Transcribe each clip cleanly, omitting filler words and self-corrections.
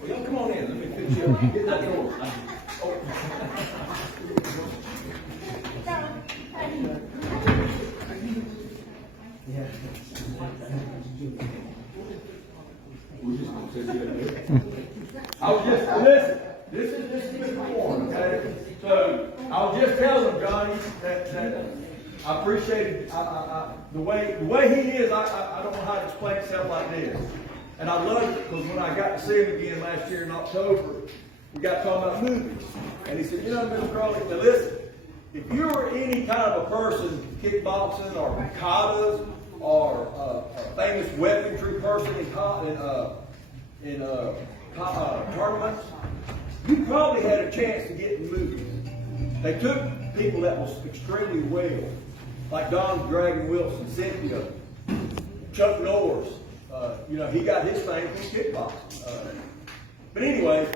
Well, y'all come on in. Let me fit you up. Get that door. Oh. We're just going to sit here. I was just, listen, this is Mr. Warren, okay? So, I was just telling him, Johnny, that I appreciated the way he is. I don't know how to explain himself like this. And I loved it because when I got to see him again last year in October, we got talking about movies. And he said, you know, Mr. Crowley, now listen, if you were any kind of a person, kickboxing or katas or a famous weaponry person in tournaments, you probably had a chance to get in movies. They took people that was extremely well, like Don Dragon Wilson, Cynthia, Chuck Norris. You know, he got his thing from kickboxing. But anyway,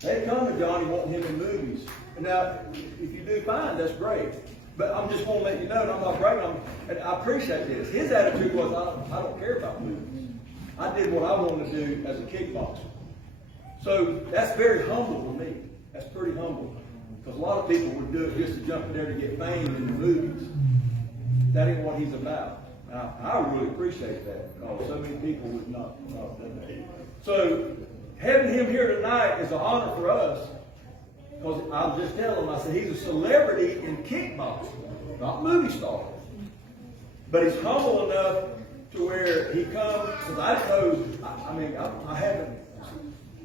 they come to Johnny wanting him in movies. And now, if you do fine, that's great. But I'm just going to let you know, and I'm not bragging, and I appreciate this. His attitude was, I don't care about movies. I did what I wanted to do as a kickboxer. So that's very humble for me. That's pretty humble. Because a lot of people would do it just to jump in there to get fame in the movies. That ain't what he's about. Now, I really appreciate that. Because so many people would not do that. So having him here tonight is an honor for us. Because I'll just tell him, I said, he's a celebrity in kickboxing, not movie stars. But he's humble enough to where he comes, because I know,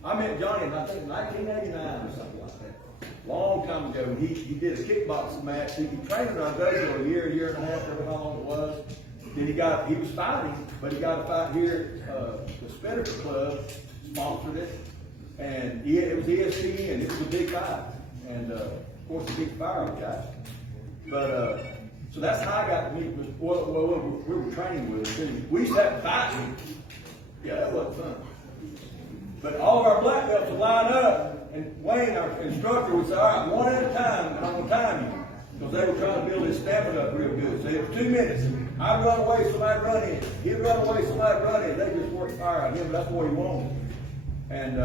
I met Johnny in, I think, 1989 or something like that. Long time ago, when he did a kickboxing match. He trained in our dojo a year and a half, whatever how long it was. Then he was fighting, but he got a fight here, the Spinnaker Club sponsored it. And it was ESPN, it was a big fight. And of course, a big fire guy. But, so that's how I got to meet with, we were training with him. We used to have fighting. Yeah, that wasn't fun. But all of our black belts would line up, and Wayne, our instructor, would say, all right, one at a time, and I'm going to time you. Because they were trying to build his stamina up real good. So it was 2 minutes. I'd run away, somebody'd run in. He'd run away, somebody'd run in. They just worked fire on him, but that's what he wanted. And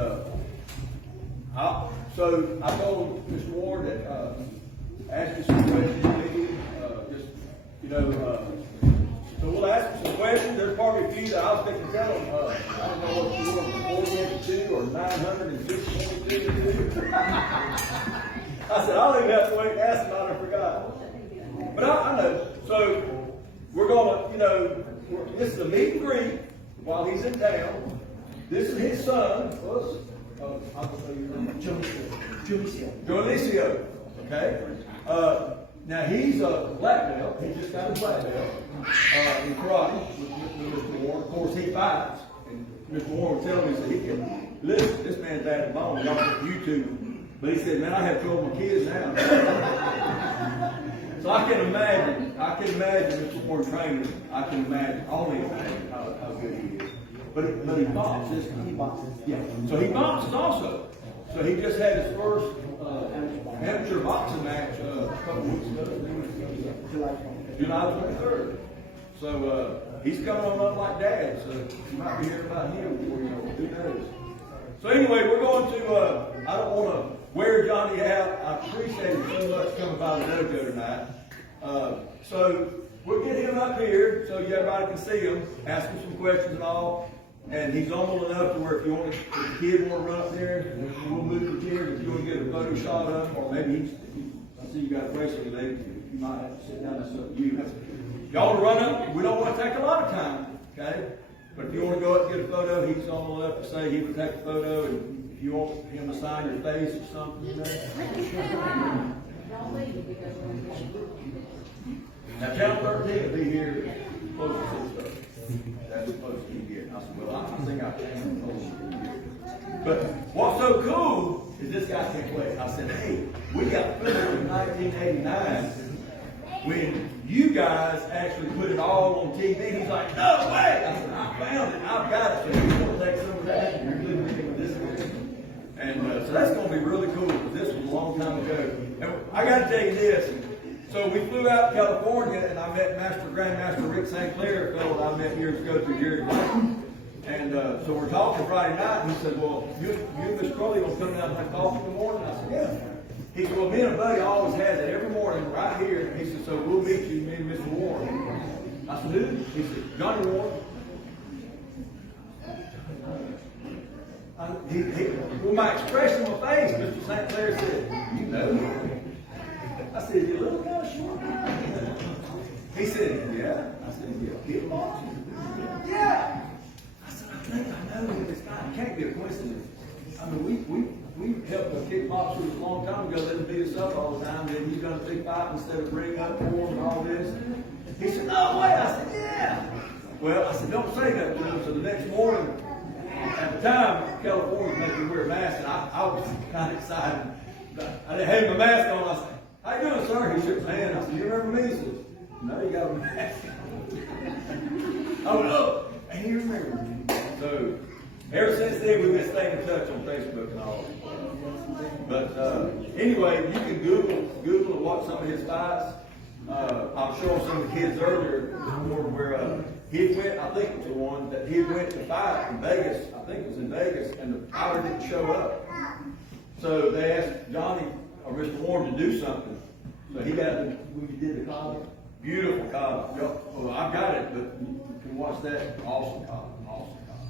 so I told Mr. Ward that ask you some questions, maybe, just, you know, so we'll ask you some questions. There's probably a few that I was thinking to tell them, I don't know what you want, 482 or 952. I said, I don't even have to wait to ask them, I forgot. But I know. So we're going to, you know, this is a meet and greet while he's in town. This is his son, Jolicio. Okay? Now he's a black belt. He just got a black belt in karate with Mr. Warren. Of course, he fights. And Mr. Warren was telling me that he can listen. This man's at the bone. Y'all on YouTube. But he said, man, I have trouble with my kids now. So I can imagine Mr. Warren training. I can imagine, only imagine how good he is. But he boxes. Yeah. So he boxes also. So he just had his first amateur boxing match a couple weeks ago. July 23rd. So he's coming on up like dad. So you might be hearing about him before you know. Who knows? So anyway, we're going to. I don't want to wear Johnny out. I appreciate him so much coming by the dojo tonight. So we'll get him up here so everybody can see him, ask him some questions and all. And he's humble enough to where if the kid want to run up there, we'll move the chair. If you want to get a photo shot of him, or maybe I see you got a bracelet on your leg, you might have to sit down. That's up to you. Y'all to run up. We don't want to take a lot of time, okay? But if you want to go up and get a photo, he's humble enough to say he would take a photo. And if you want him to sign your face or something, you know. Now, Channel 13 will be here close to 6:30. That's close to you get. I said, well, I think I can. But what's so cool is this guy can't wait. I said, hey, we got footage in 1989 when you guys actually put it all on TV. He's like, no way. I said, I found it. I've got it. So you're going to take some of that and you're living with this one. And so that's going to be really cool because this was a long time ago. And I got to tell you this. So we flew out to California, and I met Grandmaster Rick St. Clair, a fellow that I met years ago through Jerry Black. And so we're talking Friday night, and he said, well, you and Miss Crowley gonna come down and have coffee in the morning? I said, yeah. He said, well, me and a buddy always has it every morning right here. He said, so we'll meet you, me and Mr. Warren. I said, who? He said, Johnny Warren. With my expression on my face, Mr. St. Clair said, you know him? I said, you little kind of short guy. He said, yeah. I said, yeah, kickboxing. Yeah. I said, I think I know this guy. It can't be a coincidence. I mean, we helped a kickboxer a long time ago, let him beat us up all the time, and he's going to big fight instead of bring up for him and all this. He said, no way. I said, yeah. Well, I said, don't say that to him. So the next morning, at the time, California was making me wear a mask, and I was kind of excited. I didn't have my mask on. I said, how you doing, sir? He shook his hand. I said, you remember me? He said, no, you got a mask on. I went, oh, and he remembered me. So, ever since then, we've been staying in touch on Facebook and all. But anyway, you can Google and watch some of his fights. I'm showing some of the kids earlier this morning where he went, I think it was the one that he went to fight in Vegas. I think it was in Vegas, and the fighter didn't show up. So they asked Johnny or Mr. Warren to do something. So he got when you did the collar. Beautiful collar. Well, I've got it, but you can watch that. Awesome collar. Awesome collar.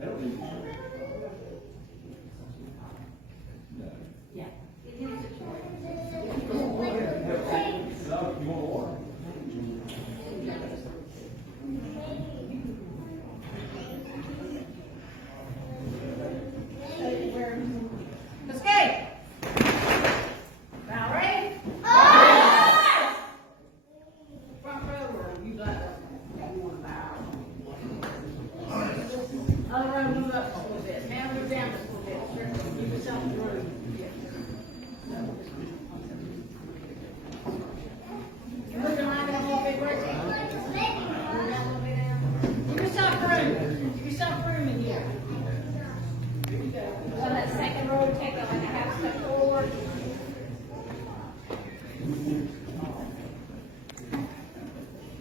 I don't need to. No. Yeah. No, you want water? Let's go. Valerie? Front row, or you got you want to bow? Other row, move up a little bit. Now move down just a little bit. Sure. Give yourself room. You're looking like that little big birthday. Give yourself room. Give yourself room in here. On that second row, take it like a half step forward.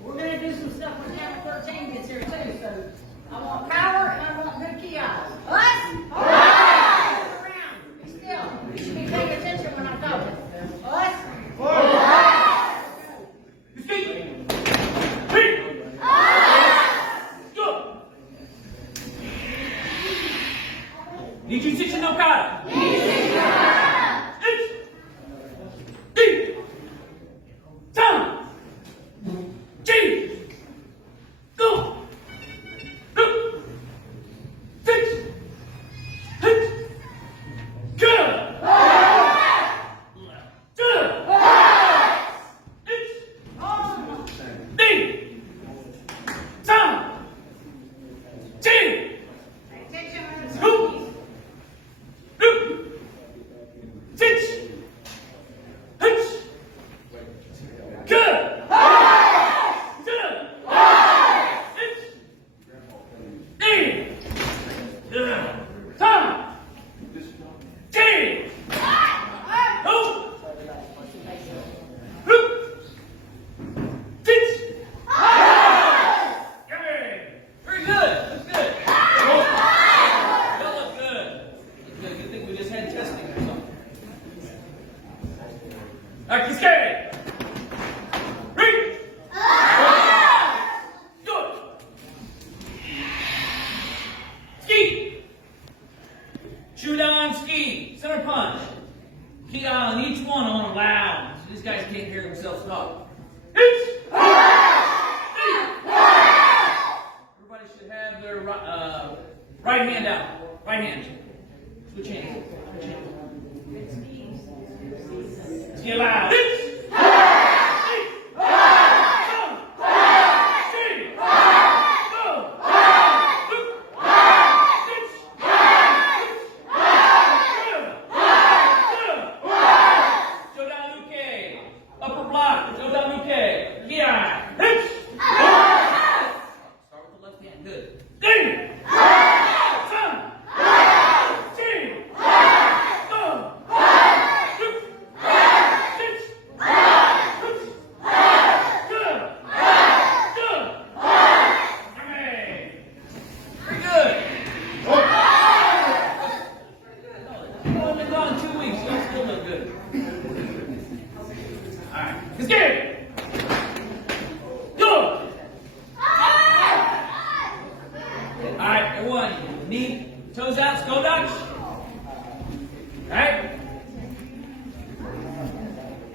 We're going to do some stuff when Channel 13 gets here too, so I want power and I want good key eyes. Us? Around. Be still. You should be paying attention when I'm talking. Us? Need you 6 no kata. Shoot on, ski, center punch. Key on each one on loud. So these guys can't hear themselves talk. Everybody should have their right hand out. Right hand. Switch hands. Switch hands. Ski loud.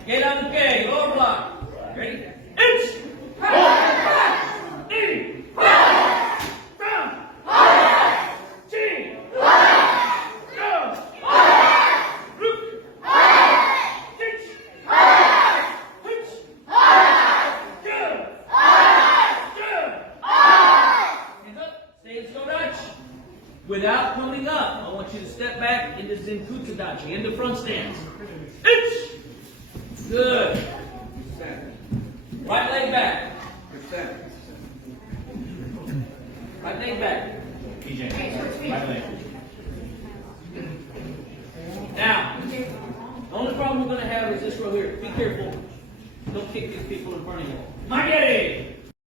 Get on the K, lower block. Ready? Inch! Knee! Down! Chin! Down! Root! Hitch! Hitch! Good! Good! Hands up. Stay in slow Dutch. Without coming up, I want you to step back into Zenkuta Dachi, into front stance. Hitch! Good. Right leg back. Right leg back. PJ. Right leg. Now, the only problem we're going to have is this row here. Be careful. Don't kick these people in front of you. Maggie!